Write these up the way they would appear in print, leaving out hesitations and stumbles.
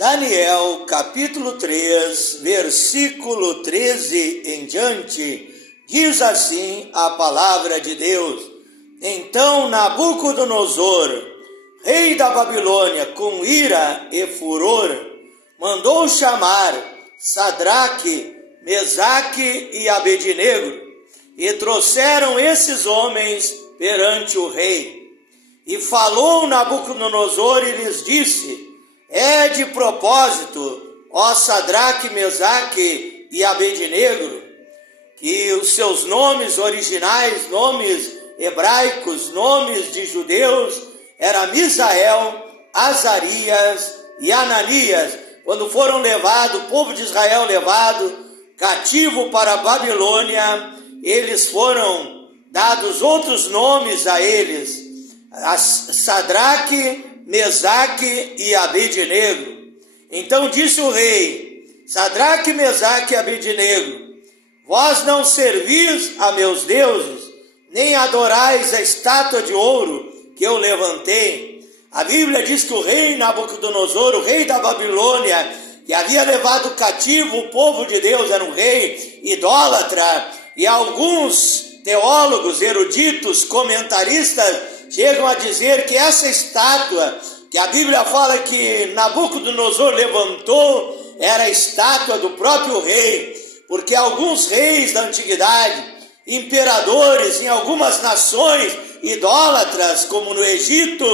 Daniel, capítulo 3, versículo 13 em diante, diz assim a palavra de Deus: Então Nabucodonosor, rei da Babilônia, com ira e furor, mandou chamar Sadraque, Mesaque e Abednego, e trouxeram esses homens perante o rei. E falou Nabucodonosor e lhes disse: É de propósito, ó Sadraque, Mesaque e Abednego, que os seus nomes originais, nomes hebraicos, nomes de judeus, era Misael, Azarias e Ananias, quando foram levados, o povo de Israel levado cativo para a Babilônia, eles foram dados outros nomes a eles, Sadraque, Mesaque e Abednego. Então disse o rei: Sadraque, Mesaque e Abednego, vós não servis a meus deuses, nem adorais a estátua de ouro que eu levantei. A Bíblia diz que o rei Nabucodonosor, o rei da Babilônia, que havia levado cativo o povo de Deus, era um rei idólatra, e alguns teólogos, eruditos, comentaristas chegam a dizer que essa estátua, que a Bíblia fala que Nabucodonosor levantou, era a estátua do próprio rei, porque alguns reis da antiguidade, imperadores em algumas nações idólatras, como no Egito,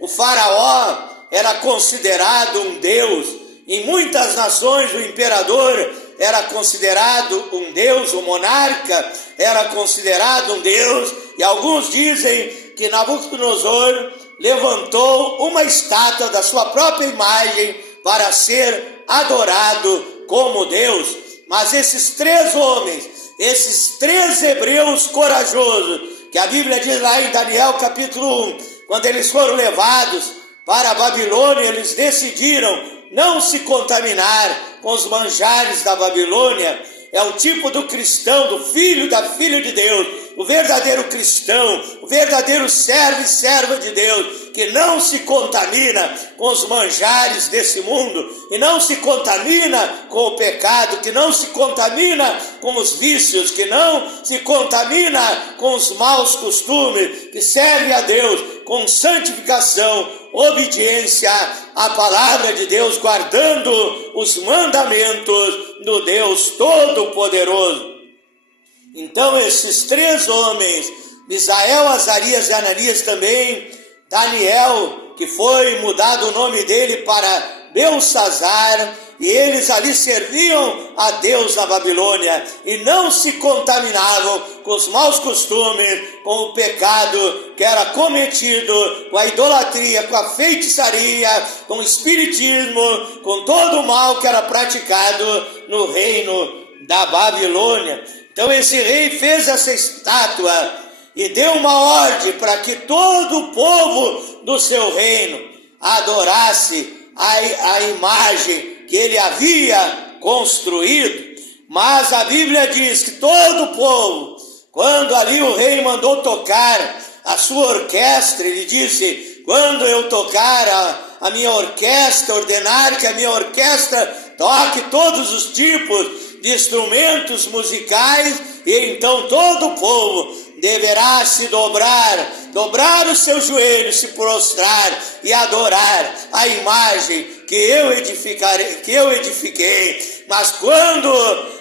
o faraó era considerado um deus. Em muitas nações o imperador era considerado um deus, o monarca era considerado um deus, e alguns dizem que Nabucodonosor levantou uma estátua da sua própria imagem para ser adorado como Deus. Mas esses três homens, esses três hebreus corajosos, que a Bíblia diz lá em Daniel capítulo 1, quando eles foram levados para a Babilônia, eles decidiram não se contaminar com os manjares da Babilônia. É o tipo do cristão, do filho, da filha de Deus, o verdadeiro cristão, o verdadeiro servo e serva de Deus, que não se contamina com os manjares desse mundo, e não se contamina com o pecado, que não se contamina com os vícios, que não se contamina com os maus costumes, que serve a Deus com santificação, obediência à palavra de Deus, guardando os mandamentos do Deus Todo-Poderoso. Então esses três homens, Misael, Azarias e Ananias, também Daniel, que foi mudado o nome dele para Belsassar, e eles ali serviam a Deus na Babilônia e não se contaminavam com os maus costumes, com o pecado que era cometido, com a idolatria, com a feitiçaria, com o espiritismo, com todo o mal que era praticado no reino da Babilônia. Então esse rei fez essa estátua e deu uma ordem para que todo o povo do seu reino adorasse a imagem que ele havia construído. Mas a Bíblia diz que todo o povo, quando ali o rei mandou tocar a sua orquestra, ele disse: quando eu tocar a minha orquestra, ordenar que a minha orquestra toque todos os tipos de instrumentos musicais, e então todo o povo deverá se dobrar os seus joelhos, se prostrar e adorar a imagem que eu edifiquei. Mas quando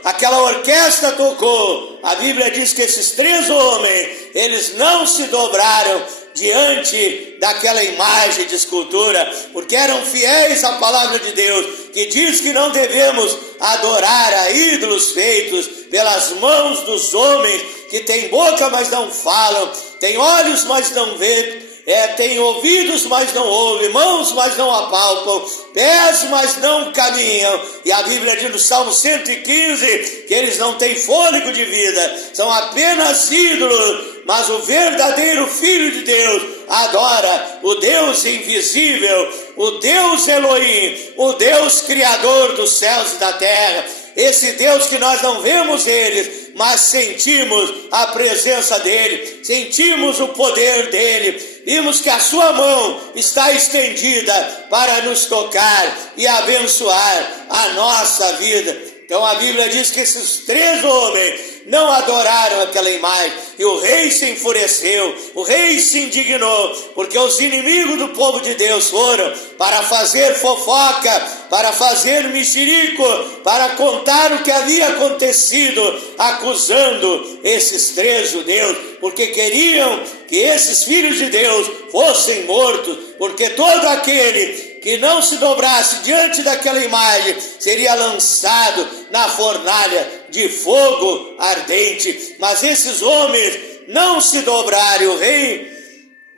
aquela orquestra tocou, a Bíblia diz que esses três homens, eles não se dobraram diante daquela imagem de escultura, porque eram fiéis à palavra de Deus, que diz que não devemos adorar a ídolos feitos pelas mãos dos homens, que têm boca, mas não falam, têm olhos, mas não veem, têm ouvidos, mas não ouvem, mãos, mas não apalpam, pés, mas não caminham. E a Bíblia diz no Salmo 115 que eles não têm fôlego de vida, são apenas ídolos. Mas o verdadeiro Filho de Deus adora o Deus invisível, o Deus Elohim, o Deus Criador dos céus e da terra. Esse Deus que nós não vemos ele, mas sentimos a presença dele, sentimos o poder dele, vimos que a sua mão está estendida para nos tocar e abençoar a nossa vida. Então a Bíblia diz que esses 3 homens não adoraram aquela imagem, e o rei se enfureceu, o rei se indignou, porque os inimigos do povo de Deus foram para fazer fofoca, para fazer mexerico, para contar o que havia acontecido, acusando esses 3 judeus, porque queriam que esses filhos de Deus fossem mortos, porque todo aquele que não se dobrasse diante daquela imagem seria lançado na fornalha de fogo ardente. Mas esses homens não se dobraram. O rei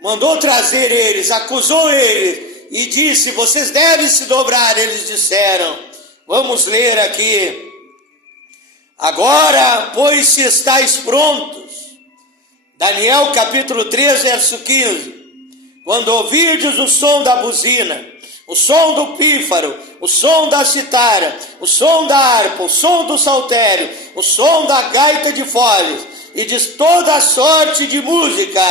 mandou trazer eles, acusou eles e disse: vocês devem se dobrar. Eles disseram, vamos ler aqui: agora, pois, se estáis prontos. Daniel capítulo 3, verso 15. Quando ouvirdes o som da buzina, o som do pífaro, o som da citara, o som da harpa, o som do saltério, o som da gaita de foles, e de toda sorte de música,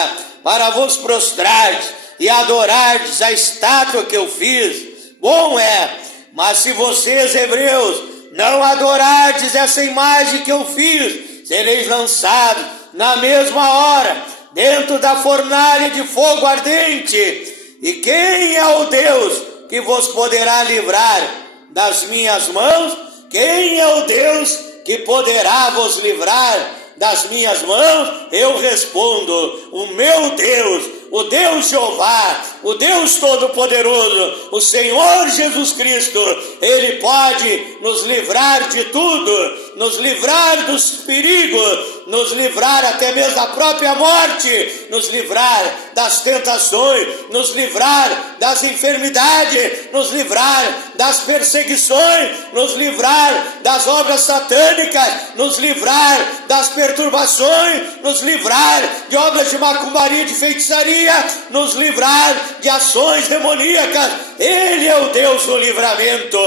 para vos prostrardes e adorardes a estátua que eu fiz, bom é. Mas se vocês, hebreus, não adorardes essa imagem que eu fiz, sereis lançados na mesma hora dentro da fornalha de fogo ardente. E quem é o Deus que vos poderá livrar das minhas mãos? Quem é o Deus que poderá vos livrar das minhas mãos? Eu respondo: o meu Deus, o Deus Jeová, o Deus Todo-Poderoso, o Senhor Jesus Cristo. Ele pode nos livrar de tudo, nos livrar dos perigos, nos livrar até mesmo da própria morte, nos livrar das tentações, nos livrar das enfermidades, nos livrar das perseguições, nos livrar das obras satânicas, nos livrar das perturbações, nos livrar de obras de macumbaria, de feitiçaria, nos livrar de ações demoníacas. Ele é o Deus do livramento.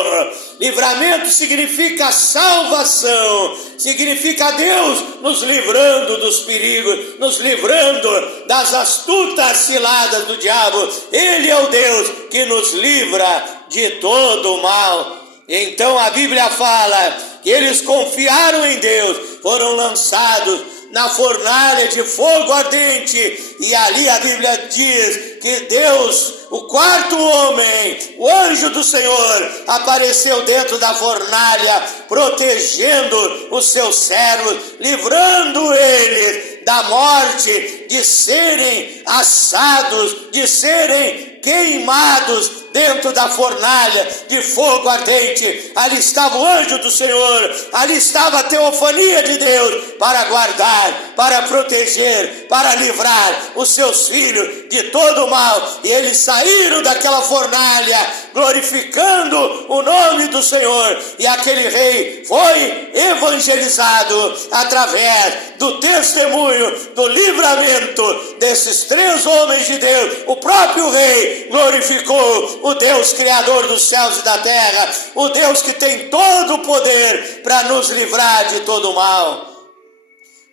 Livramento significa salvação, significa Deus nos livrando dos perigos, nos livrando das astutas ciladas do diabo. Ele é o Deus que nos livra de todo o mal. Então a Bíblia fala que eles confiaram em Deus, foram lançados na fornalha de fogo ardente, e ali a Bíblia diz que Deus, o 4º homem, o anjo do Senhor, apareceu dentro da fornalha, protegendo os seus servos, livrando eles da morte, de serem assados, de serem queimados dentro da fornalha de fogo ardente. Ali estava o anjo do Senhor, ali estava a teofania de Deus para guardar, para proteger, para livrar os seus filhos de todo o mal. E eles saíram daquela fornalha glorificando o nome do Senhor, e aquele rei foi evangelizado através do testemunho, do livramento desses 3 homens de Deus. O próprio rei glorificou o Deus criador dos céus e da terra, o Deus que tem todo o poder para nos livrar de todo o mal.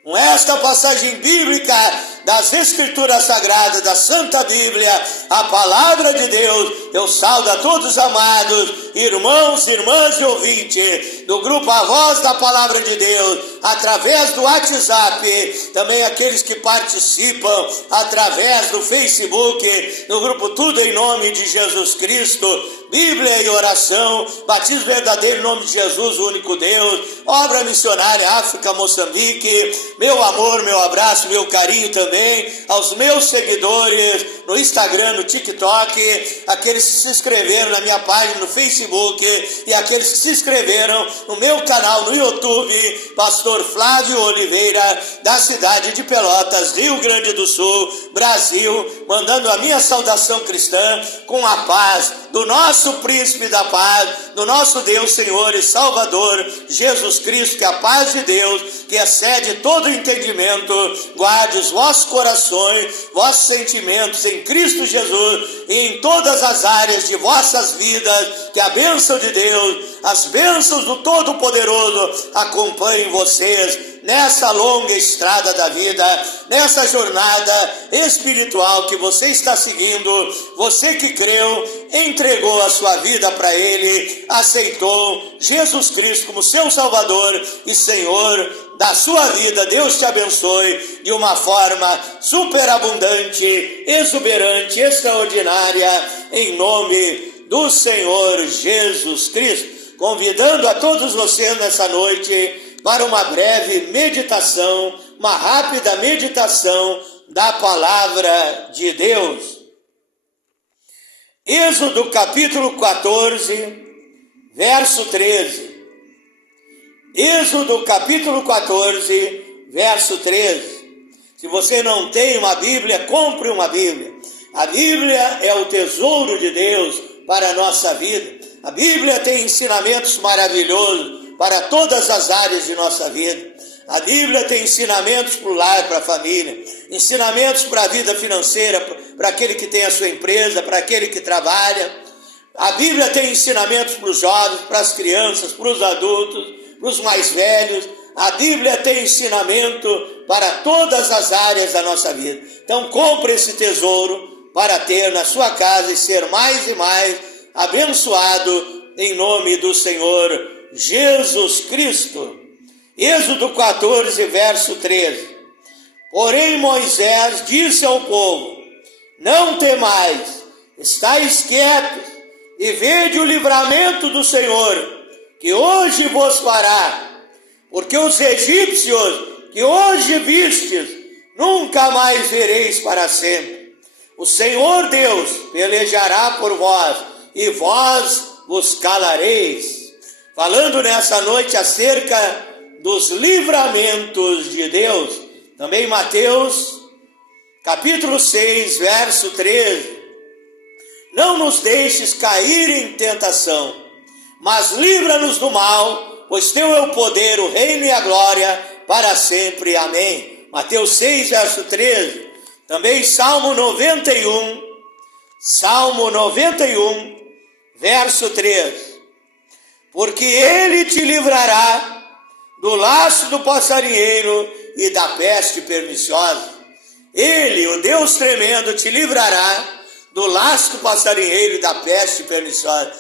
Com esta passagem bíblica das Escrituras Sagradas, da Santa Bíblia, a Palavra de Deus, eu saudo a todos os amados, irmãos, irmãs e ouvintes do grupo A Voz da Palavra de Deus, através do WhatsApp, também aqueles que participam através do Facebook, no grupo Tudo em Nome de Jesus Cristo, Bíblia e oração, batismo verdadeiro em nome de Jesus, o único Deus, obra missionária África, Moçambique. Meu amor, meu abraço, meu carinho também aos meus seguidores no Instagram, no TikTok, aqueles que se inscreveram na minha página no Facebook e aqueles que se inscreveram no meu canal no YouTube, Pastor Flávio Oliveira, da cidade de Pelotas, Rio Grande do Sul, Brasil, mandando a minha saudação cristã com a paz do nosso príncipe da paz, do nosso Deus, Senhor e Salvador, Jesus Cristo. Que a paz de Deus, que excede todo entendimento, guarde os vossos corações, vossos sentimentos em Cristo Jesus e em todas as áreas de vossas vidas. Que a bênção de Deus, as bênçãos do Todo-Poderoso acompanhem vocês nessa longa estrada da vida, nessa jornada espiritual que você está seguindo, você que creu, entregou a sua vida para Ele, aceitou Jesus Cristo como seu Salvador e Senhor da sua vida. Deus te abençoe de uma forma superabundante, exuberante, extraordinária, em nome do Senhor Jesus Cristo. Convidando a todos vocês nessa noite para uma breve meditação, uma rápida meditação da palavra de Deus. Êxodo capítulo 14, verso 13. Êxodo capítulo 14, verso 13. Se você não tem uma Bíblia, compre uma Bíblia. A Bíblia é o tesouro de Deus para a nossa vida. A Bíblia tem ensinamentos maravilhosos para todas as áreas de nossa vida. A Bíblia tem ensinamentos para o lar, para a família, ensinamentos para a vida financeira, para aquele que tem a sua empresa, para aquele que trabalha. A Bíblia tem ensinamentos para os jovens, para as crianças, para os adultos, para os mais velhos. A Bíblia tem ensinamento para todas as áreas da nossa vida. Então compre esse tesouro para ter na sua casa e ser mais e mais abençoado em nome do Senhor Jesus Cristo. Êxodo 14, verso 13. Porém Moisés disse ao povo: não temais, estais quietos e vede o livramento do Senhor, que hoje vos fará, porque os egípcios que hoje vistes, nunca mais vereis para sempre. O Senhor Deus pelejará por vós, e vós vos calareis. Falando nessa noite acerca dos livramentos de Deus, também Mateus, capítulo 6, verso 13. Não nos deixes cair em tentação, mas livra-nos do mal, pois teu é o poder, o reino e a glória, para sempre. Amém. Mateus 6, verso 13. Também Salmo 91, verso 3. Porque ele te livrará do laço do passarinheiro e da peste perniciosa. Ele, o Deus tremendo, te livrará do laço do passarinheiro e da peste perniciosa.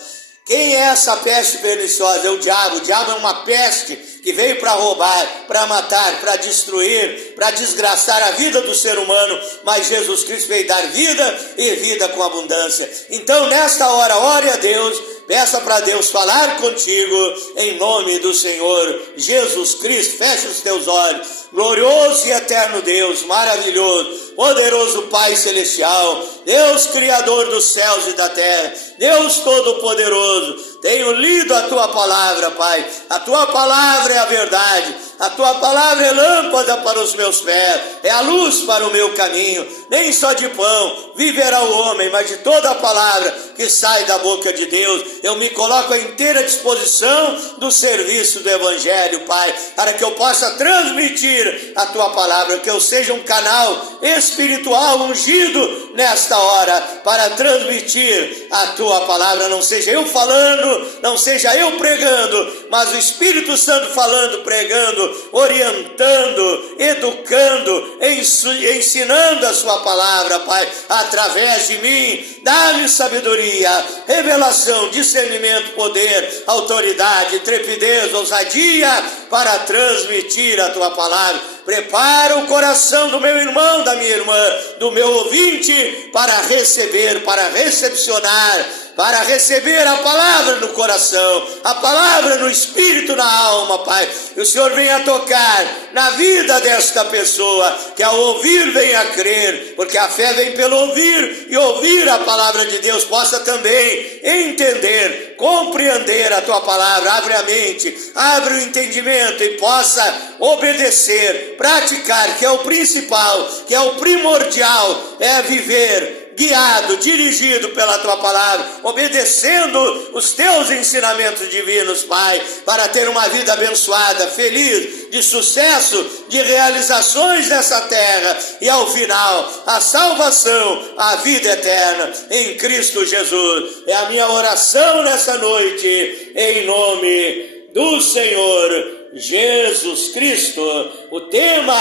Quem é essa peste perniciosa? É o diabo. O diabo é uma peste que veio para roubar, para matar, para destruir, para desgraçar a vida do ser humano, mas Jesus Cristo veio dar vida e vida com abundância. Então nesta hora, ore a Deus, peça para Deus falar contigo, em nome do Senhor Jesus Cristo. Feche os teus olhos. Glorioso e eterno Deus, maravilhoso, poderoso Pai Celestial, Deus Criador dos céus e da terra, Deus Todo-Poderoso, tenho lido a Tua palavra, Pai. A Tua palavra é a verdade, a Tua palavra é lâmpada para os meus pés, é a luz para o meu caminho. Nem só de pão viverá o homem, mas de toda a palavra que sai da boca de Deus. Eu me coloco à inteira disposição do serviço do Evangelho, Pai, para que eu possa transmitir a Tua palavra, que eu seja um canal espiritual ungido nesta hora, para transmitir a Tua palavra. Não seja eu falando, não seja eu pregando, mas o Espírito Santo falando, pregando, orientando, educando, ensinando a Sua palavra, Pai, através de mim. Dá-me sabedoria, revelação, discernimento, poder, autoridade, intrepidez, ousadia para transmitir a Tua palavra. Prepara o coração do meu irmão, da minha irmã, do meu ouvinte, para receber, para recepcionar, para receber a palavra no coração, a palavra no espírito, na alma, Pai. E o Senhor venha tocar na vida desta pessoa, que ao ouvir venha crer, porque a fé vem pelo ouvir, e ouvir a palavra de Deus possa também entender, compreender a Tua palavra. Abre a mente, abre o entendimento e possa obedecer, praticar, que é o principal, que é o primordial, é viver guiado, dirigido pela Tua palavra, obedecendo os Teus ensinamentos divinos, Pai, para ter uma vida abençoada, feliz, de sucesso, de realizações nessa terra, e ao final, a salvação, a vida eterna, em Cristo Jesus. É a minha oração nessa noite, em nome do Senhor Jesus Cristo. O tema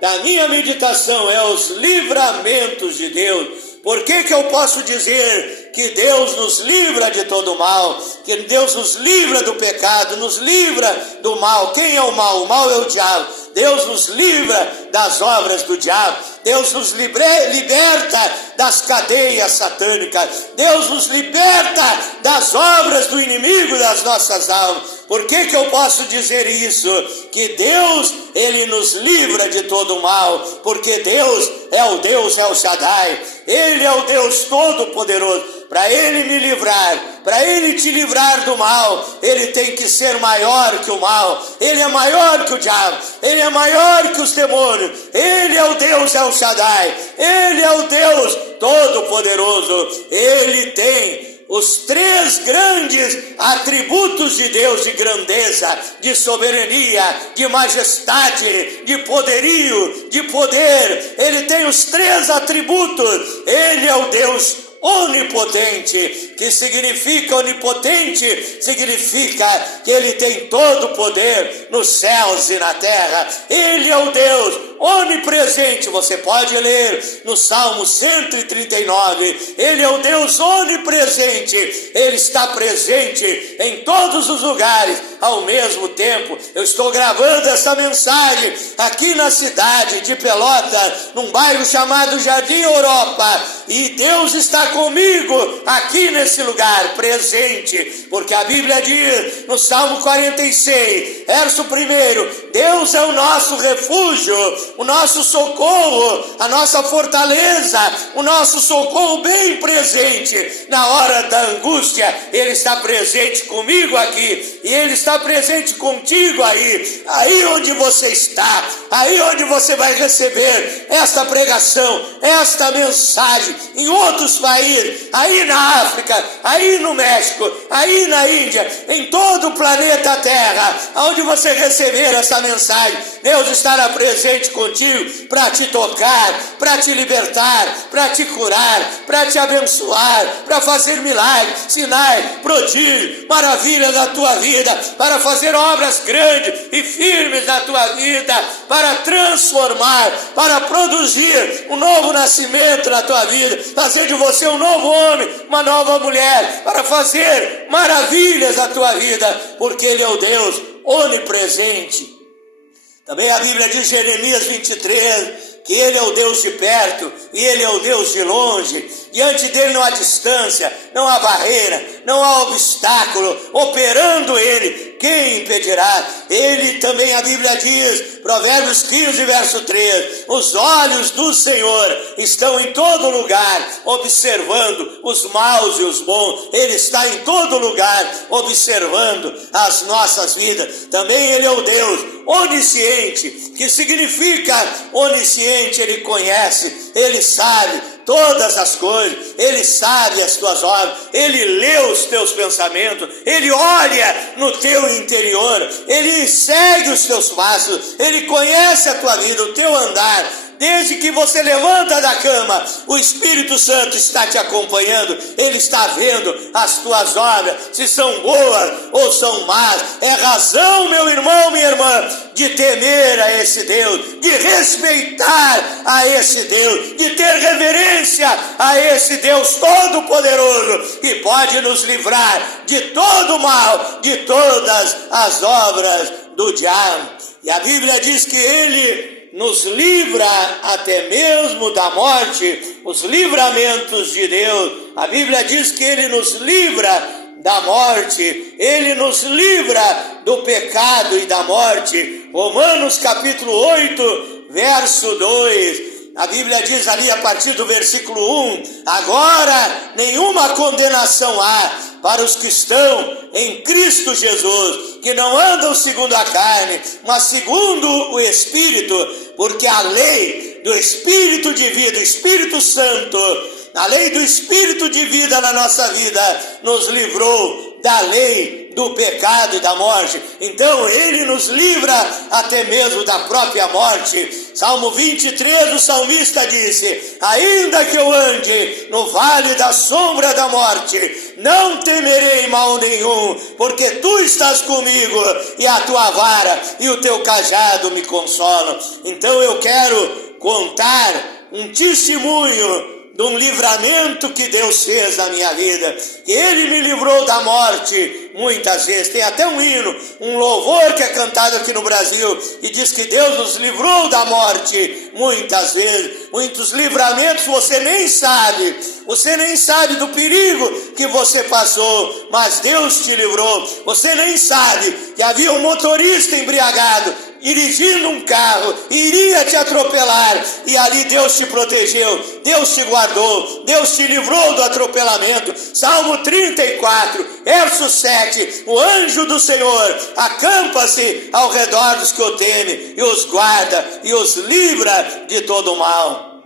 da minha meditação é os livramentos de Deus. Por que eu posso dizer que Deus nos livra de todo mal, que Deus nos livra do pecado, nos livra do mal? Quem é o mal? O mal é o diabo. Deus nos livra das obras do diabo. Deus nos liberta das cadeias satânicas. Deus nos liberta das obras do inimigo das nossas almas. Por que eu posso dizer isso? Que Deus, Ele nos livra de todo mal, porque Deus é o Deus El Shaddai. Ele é o Deus Todo-Poderoso. Para Ele me livrar, para Ele te livrar do mal, Ele tem que ser maior que o mal. Ele é maior que o diabo, Ele é maior que os demônios. Ele é o Deus El Shaddai, Ele é o Deus Todo-Poderoso. Ele tem os três grandes atributos de Deus: de grandeza, de soberania, de majestade, de poderio, de poder. Ele tem os três atributos. Ele é o Deus onipotente. Que significa onipotente? Significa que Ele tem todo o poder nos céus e na terra. Ele é o Deus onipresente. Você pode ler no Salmo 139. Ele é o Deus onipresente. Ele está presente em todos os lugares ao mesmo tempo. Eu estou gravando essa mensagem aqui na cidade de Pelotas, num bairro chamado Jardim Europa, e Deus está comigo aqui nesse lugar, presente, porque a Bíblia diz no Salmo 46, verso 1: Deus é o nosso refúgio, o nosso socorro, a nossa fortaleza, o nosso socorro bem presente na hora da angústia. Ele está presente comigo aqui, e Ele está presente contigo aí onde você está, aí onde você vai receber esta pregação, esta mensagem, em outros países, aí na África, aí no México, aí na Índia, em todo o planeta Terra, onde você receber essa mensagem, Deus estará presente contigo para te tocar, para te libertar, para te curar, para te abençoar, para fazer milagres, sinais, prodígios, maravilhas na tua vida, para fazer obras grandes e firmes na tua vida, para transformar, para produzir um novo nascimento na tua vida, fazer de você um novo homem, uma nova mulher, para fazer maravilhas na tua vida, porque Ele é o Deus onipresente. Também a Bíblia diz em Jeremias 23, que Ele é o Deus de perto e Ele é o Deus de longe. Diante dEle não há distância, não há barreira, não há obstáculo. Operando Ele, quem impedirá? Ele também, a Bíblia diz, Provérbios 15, verso 3, os olhos do Senhor estão em todo lugar, observando os maus e os bons. Ele está em todo lugar, observando as nossas vidas. Também Ele é o Deus onisciente, que significa onisciente. Ele conhece, Ele sabe todas as coisas, Ele sabe as tuas obras, Ele lê os teus pensamentos, Ele olha no teu interior, Ele segue os teus passos, Ele conhece a tua vida, o teu andar. Desde que você levanta da cama, o Espírito Santo está te acompanhando. Ele está vendo as tuas obras, se são boas ou são más. É razão, meu irmão, minha irmã, de temer a esse Deus, de respeitar a esse Deus, de ter reverência a esse Deus Todo-Poderoso, que pode nos livrar de todo o mal, de todas as obras do diabo. E a Bíblia diz que Ele nos livra até mesmo da morte, os livramentos de Deus. A Bíblia diz que Ele nos livra da morte, Ele nos livra do pecado e da morte. Romanos capítulo 8, verso 2. A Bíblia diz ali a partir do versículo 1, agora nenhuma condenação há para os que estão em Cristo Jesus, que não andam segundo a carne, mas segundo o Espírito, porque a lei do Espírito de vida, o Espírito Santo, a lei do Espírito de vida na nossa vida, nos livrou da lei do pecado e da morte. Então Ele nos livra até mesmo da própria morte. Salmo 23, o salmista disse, ainda que eu ande no vale da sombra da morte, não temerei mal nenhum, porque tu estás comigo, e a tua vara e o teu cajado me consolam. Então eu quero contar um testemunho de um livramento que Deus fez na minha vida, que Ele me livrou da morte muitas vezes. Tem até um hino, um louvor que é cantado aqui no Brasil, e diz que Deus nos livrou da morte muitas vezes. Muitos livramentos você nem sabe do perigo que você passou, mas Deus te livrou. Você nem sabe que havia um motorista embriagado dirigindo um carro, iria te atropelar, e ali Deus te protegeu, Deus te guardou, Deus te livrou do atropelamento. Salmo 34, verso 7, o anjo do Senhor acampa-se ao redor dos que o temem, e os guarda, e os livra de todo mal.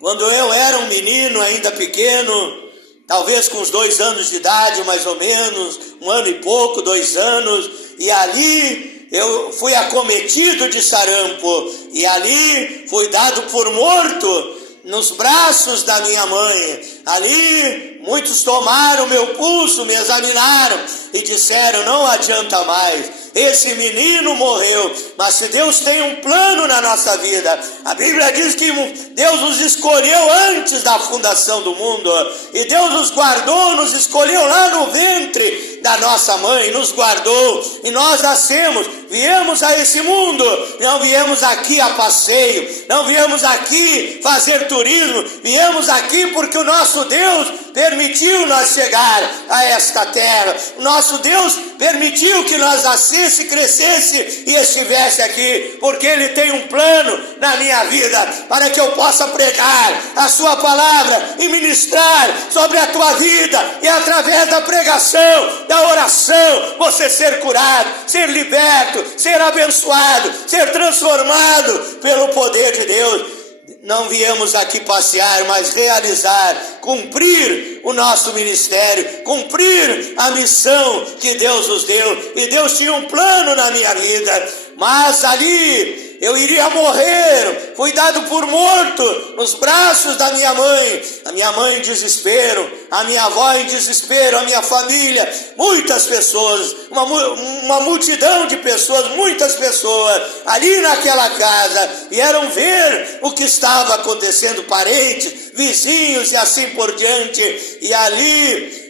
Quando eu era um menino ainda pequeno, talvez com uns 2 anos de idade, mais ou menos, 1 ano e pouco, 2 anos, e ali eu fui acometido de sarampo, e ali fui dado por morto nos braços da minha mãe. Ali muitos tomaram meu pulso, me examinaram e disseram: não adianta mais, esse menino morreu. Mas se Deus tem um plano na nossa vida, a Bíblia diz que Deus nos escolheu antes da fundação do mundo, e Deus nos guardou, nos escolheu lá no ventre da nossa mãe, nos guardou, e nós nascemos, viemos a esse mundo, não viemos aqui a passeio, não viemos aqui fazer turismo, viemos aqui porque o nosso Deus permitiu nós chegar a esta terra. O nosso Deus permitiu que nós nascesse, crescesse e estivesse aqui, porque Ele tem um plano na minha vida, para que eu possa pregar a sua palavra e ministrar sobre a tua vida, e através da pregação, da oração, você ser curado, ser liberto, ser abençoado, ser transformado pelo poder de Deus. Não viemos aqui passear, mas realizar, cumprir o nosso ministério, cumprir a missão que Deus nos deu. E Deus tinha um plano na minha vida, mas ali eu iria morrer. Fui dado por morto nos braços da minha mãe. A minha mãe em desespero, a minha avó em desespero, a minha família, muitas pessoas, uma multidão de pessoas, muitas pessoas ali naquela casa, vieram ver o que estava acontecendo, parentes, vizinhos e assim por diante. E ali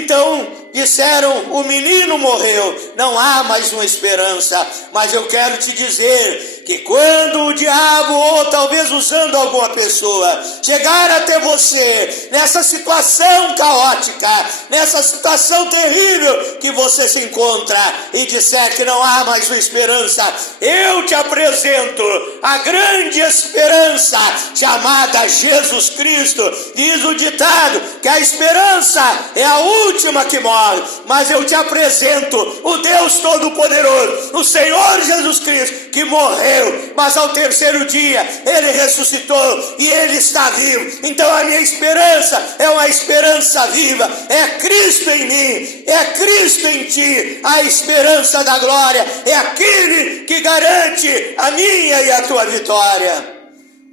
então disseram: o menino morreu, não há mais uma esperança. Mas eu quero te dizer que quando o diabo, ou talvez usando alguma pessoa, chegar até você nessa situação caótica, nessa situação terrível que você se encontra, e disser que não há mais uma esperança, eu te apresento a grande esperança chamada Jesus Cristo. Diz o ditado que a esperança é a última que morre, mas eu te apresento o Deus Todo-Poderoso, o Senhor Jesus Cristo, que morreu, mas ao terceiro dia Ele ressuscitou e Ele está vivo. Então a minha esperança é uma esperança viva, é Cristo em mim, é Cristo em ti. A esperança da glória é aquele que garante a minha e a tua vitória.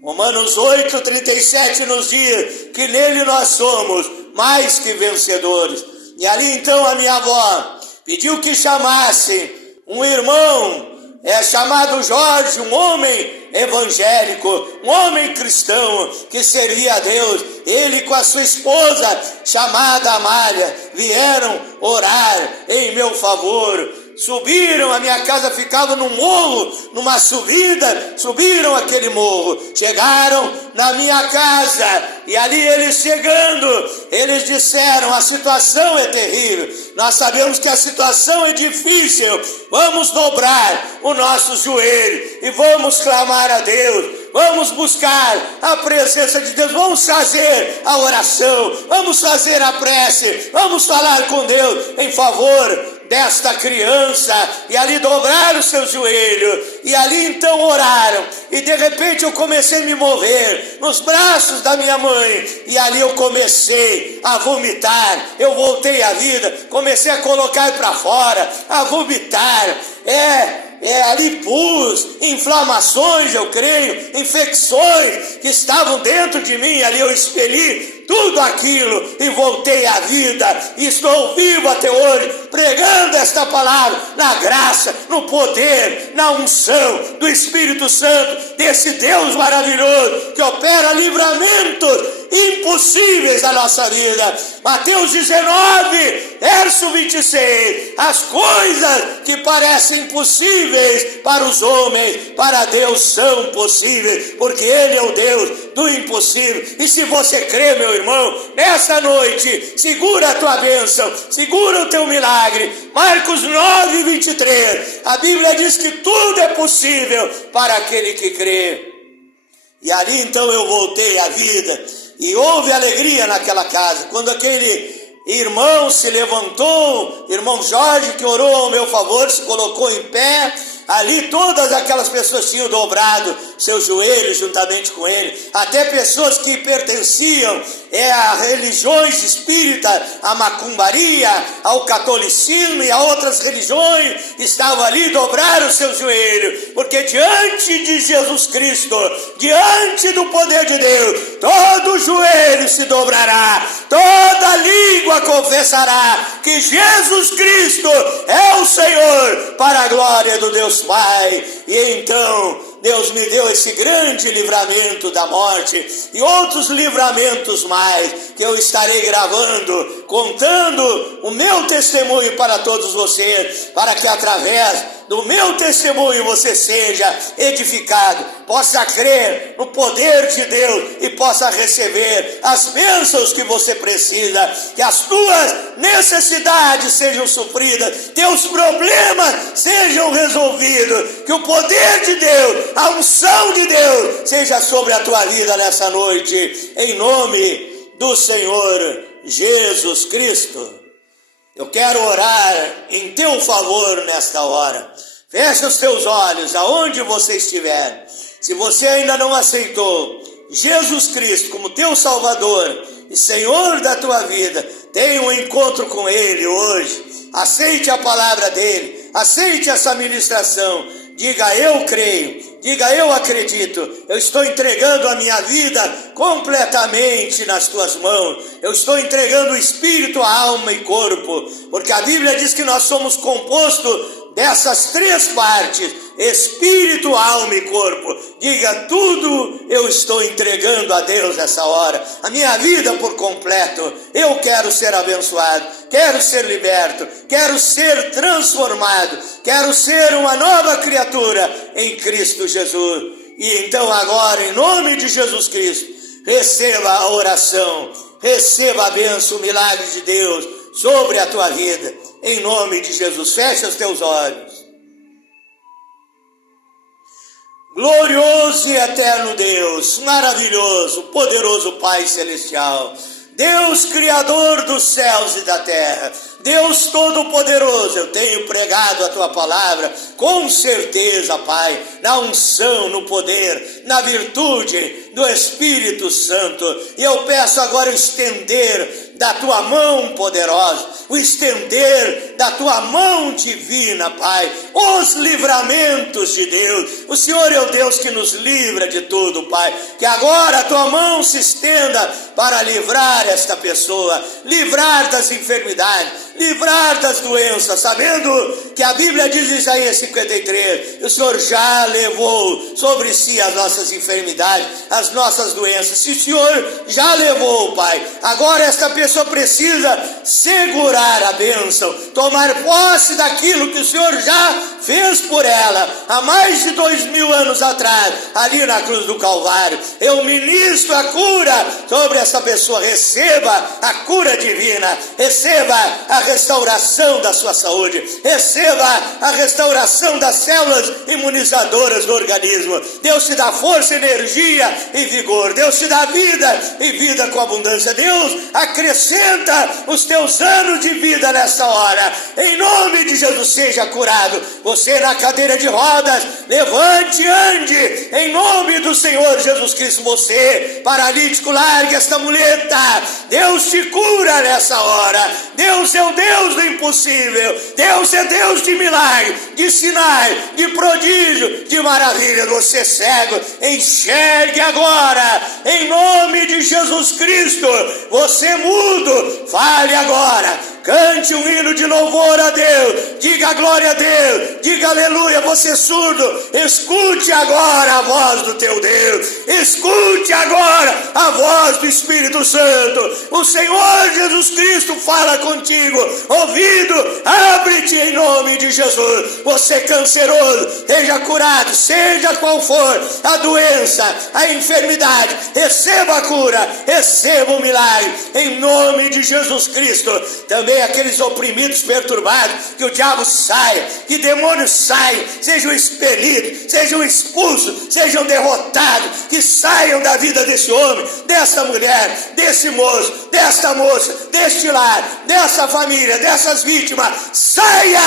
Romanos 8:37 nos diz que nele nós somos mais que vencedores. E ali então a minha avó pediu que chamasse um irmão, chamado Jorge, um homem evangélico, um homem cristão que servia a Deus. Ele com a sua esposa, chamada Amália, vieram orar em meu favor. Subiram, a minha casa ficava num morro, numa subida, subiram aquele morro, chegaram na minha casa, e ali eles chegando, eles disseram: a situação é terrível, nós sabemos que a situação é difícil, vamos dobrar o nosso joelho e vamos clamar a Deus, vamos buscar a presença de Deus, vamos fazer a oração, vamos fazer a prece, vamos falar com Deus em favor desta criança. E ali dobraram o seu joelho, e ali então oraram, e de repente eu comecei a me mover nos braços da minha mãe, e ali eu comecei a vomitar, eu voltei à vida, comecei a colocar para fora, a vomitar, ali pus, inflamações, eu creio, infecções que estavam dentro de mim, ali eu expeli tudo aquilo e voltei à vida. Estou vivo até hoje, pregando esta palavra na graça, no poder, na unção do Espírito Santo, desse Deus maravilhoso que opera livramentos impossíveis da nossa vida. Mateus 19, verso 26. As coisas que parecem impossíveis para os homens, para Deus são possíveis, porque Ele é o Deus do impossível. E se você crê, meu irmão, nessa noite, segura a tua bênção, segura o teu milagre. Marcos 9, 23. A Bíblia diz que tudo é possível para aquele que crê. E ali então eu voltei à vida. E houve alegria naquela casa, quando aquele irmão se levantou, irmão Jorge, que orou ao meu favor, se colocou em pé. Ali todas aquelas pessoas tinham dobrado seus joelhos juntamente com ele, até pessoas que pertenciam a religiões espíritas, a macumbaria, ao catolicismo e a outras religiões, estavam ali, dobraram os seus joelhos, porque diante de Jesus Cristo, diante do poder de Deus, todo joelho se dobrará, toda língua confessará que Jesus Cristo é o Senhor, para a glória do Deus Pai. E então Deus me deu esse grande livramento da morte e outros livramentos mais, que eu estarei gravando, contando o meu testemunho para todos vocês, para que através do meu testemunho você seja edificado, possa crer no poder de Deus e possa receber as bênçãos que você precisa, que as tuas necessidades sejam supridas, teus problemas sejam resolvidos, que o poder de Deus, a unção de Deus seja sobre a tua vida nessa noite, em nome do Senhor Jesus Cristo. Eu quero orar em teu favor nesta hora. Fecha os teus olhos aonde você estiver. Se você ainda não aceitou Jesus Cristo como teu Salvador e Senhor da tua vida, tenha um encontro com Ele hoje. Aceite a palavra dEle, aceite essa ministração. Diga: eu creio, diga: eu acredito, eu estou entregando a minha vida completamente nas tuas mãos, eu estou entregando o espírito, a alma e corpo, porque a Bíblia diz que nós somos compostos dessas três partes, espírito, alma e corpo. Diga: tudo eu estou entregando a Deus nessa hora, a minha vida por completo. Eu quero ser abençoado, quero ser liberto, quero ser transformado, quero ser uma nova criatura em Cristo Jesus. E então agora, em nome de Jesus Cristo, receba a oração, receba a bênção, o milagre de Deus sobre a tua vida, em nome de Jesus. Fecha os teus olhos. Glorioso e eterno Deus, maravilhoso, poderoso Pai Celestial, Deus Criador dos céus e da terra, Deus Todo-Poderoso, eu tenho pregado a Tua palavra com certeza, Pai, na unção, no poder, na virtude do Espírito Santo. E eu peço agora o estender da Tua mão poderosa, o estender da Tua mão divina, Pai, os livramentos de Deus. O Senhor é o Deus que nos livra de tudo, Pai, que agora a Tua mão se estenda para livrar esta pessoa, livrar das enfermidades, livrar das doenças, sabendo que a Bíblia diz em Isaías 53, o Senhor já levou sobre si as nossas enfermidades, as nossas doenças. Se o Senhor já levou, Pai, agora esta pessoa precisa segurar a bênção, tomar posse daquilo que o Senhor já fez por ela há mais de 2000 anos atrás, ali na cruz do Calvário. Eu ministro a cura sobre essa pessoa. Receba a cura divina, receba a restauração da sua saúde, receba a restauração das células imunizadoras do organismo. Deus te dá força, energia e vigor. Deus te dá vida e vida com abundância. Deus acrescenta os teus anos de vida nessa hora. Em nome de Jesus, seja curado. Você na cadeira de rodas, levante, ande, em nome do Senhor Jesus Cristo. Você, paralítico, largue esta muleta. Deus te cura nessa hora. Deus é o Deus do impossível. Deus é Deus de milagre, de sinais, de prodígio, de maravilha. Você cego, enxergue agora, em nome de Jesus Cristo. Você mudo, fale agora. Cante um hino de louvor a Deus, diga glória a Deus, diga aleluia. Você surdo, escute agora a voz do teu Deus, escute agora a voz do Espírito Santo. O Senhor Jesus Cristo fala contigo. Ouvido, abre-te em nome de Jesus. Você canceroso, seja curado, seja qual for a doença, a enfermidade, receba a cura, receba o milagre, em nome de Jesus Cristo. Também aqueles oprimidos, perturbados, que o diabo saia, que demônios saiam, sejam expelidos, sejam expulsos, sejam derrotados, que saiam da vida desse homem, dessa mulher, desse moço, desta moça, deste lar, dessa família, dessas vítimas. Saia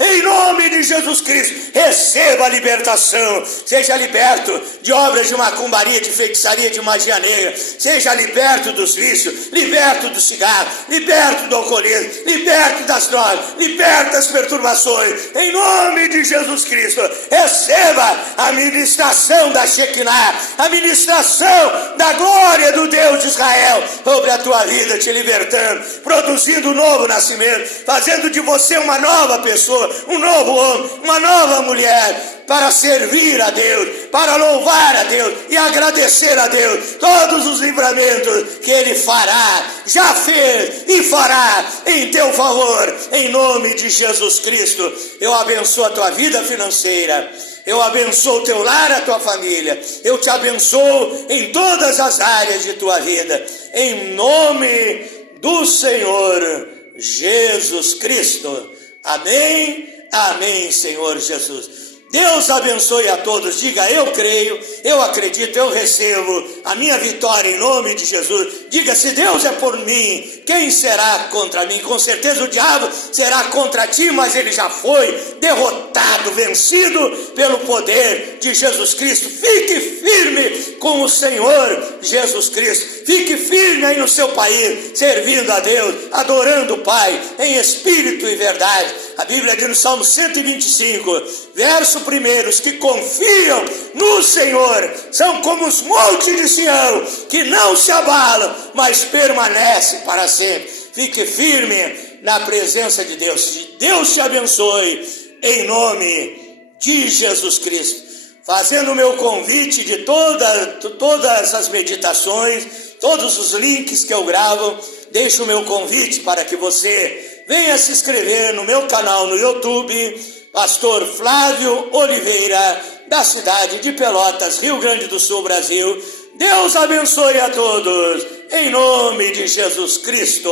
em nome de Jesus Cristo. Receba a libertação, seja liberto de obras de macumbaria, de feitiçaria, de magia negra, seja liberto dos vícios, liberto do cigarro, liberto do alcoolismo, liberto das drogas, liberto das perturbações, em nome de Jesus Cristo. Receba a ministração da Shekinah, a ministração da glória do Deus de Israel sobre a tua vida, te libertando, produzindo um novo nascimento, fazendo de você uma nova pessoa, um novo homem, uma nova mulher, para servir a Deus, para louvar a Deus e agradecer a Deus todos os livramentos que Ele fará, já fez e fará em teu favor, em nome de Jesus Cristo. Eu abençoo a tua vida financeira, eu abençoo o teu lar, a tua família, eu te abençoo em todas as áreas de tua vida, em nome do Senhor Jesus Cristo. Amém, amém, Senhor Jesus. Deus abençoe a todos. Diga: eu creio, eu acredito, eu recebo a minha vitória em nome de Jesus. Diga: se Deus é por mim, quem será contra mim? Com certeza o diabo será contra ti, mas ele já foi derrotado, vencido pelo poder de Jesus Cristo. Fique firme com o Senhor Jesus Cristo. Fique firme aí no seu país, servindo a Deus, adorando o Pai em espírito e verdade. A Bíblia diz no Salmo 125, verso 1, os que confiam no Senhor são como os montes de Sião, que não se abalam, mas permanecem para sempre. Fique firme na presença de Deus. Deus te abençoe em nome de Jesus Cristo. Fazendo o meu convite de todas as meditações, todos os links que eu gravo, deixo o meu convite para que você venha se inscrever no meu canal no YouTube, Pastor Flávio Oliveira, da cidade de Pelotas, Rio Grande do Sul, Brasil. Deus abençoe a todos, em nome de Jesus Cristo.